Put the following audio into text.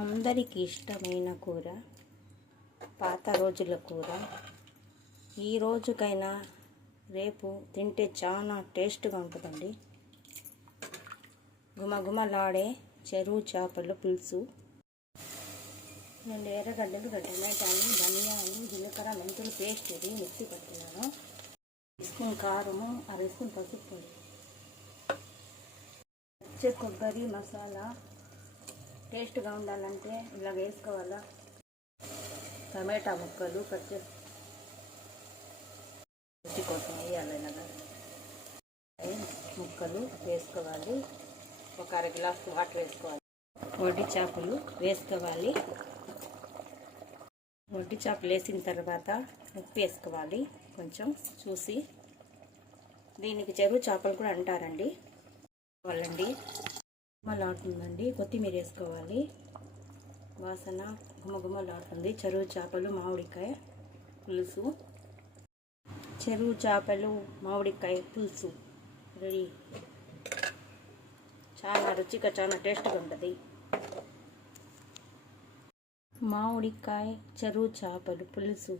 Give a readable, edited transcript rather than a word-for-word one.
అందరికీ ఇష్టమైన కూర, పాత రోజుల కూర. ఈ రోజుకైనా రేపు తింటే చాలా టేస్ట్గా ఉంటుందండి. గుమగుమలాడే చెరువు చేపల పులుసు. 2 ఎర్రగడ్డలు, టమాటాలు, ధనియాలు, జీలకర్ర, మెంతులు పేస్ట్ ఇది మిక్సీ పట్టినాను. 1 స్పూన్ కారము, 1/2 స్పూన్ పసుపు పొడి, పచ్చి కొబ్బరి మసాలా. టేస్ట్గా ఉండాలంటే ఇలా వేసుకోవాలా. టమాటా ముక్కలు పచ్చి కోసం వేయాలి. ఇలాగా ముక్కలు వేసుకోవాలి. ఒక 1/2 గ్లాసు వాటర్ వేసుకోవాలి. వడ్డీ చేపలు వేసుకోవాలి. వడ్డీ చేపలు వేసిన తర్వాత ఉప్పు వేసుకోవాలి కొంచెం చూసి. దీనికి చెరువు చేపలు కూడా అంటారండి. వాళ్ళండి గుమలాడుతుందండి. కొత్తిమీర వేసుకోవాలి. వాసన గుమగుమలాడుతుంది. చెరువు చేపలు మామిడికాయ పులుసు. చెరువు చేపలు మామిడికాయ పులుసు రెడీ. చాలా రుచిగా, చాలా టేస్ట్గా ఉంటుంది. మామిడికాయ చెరువు చేపలు పులుసు.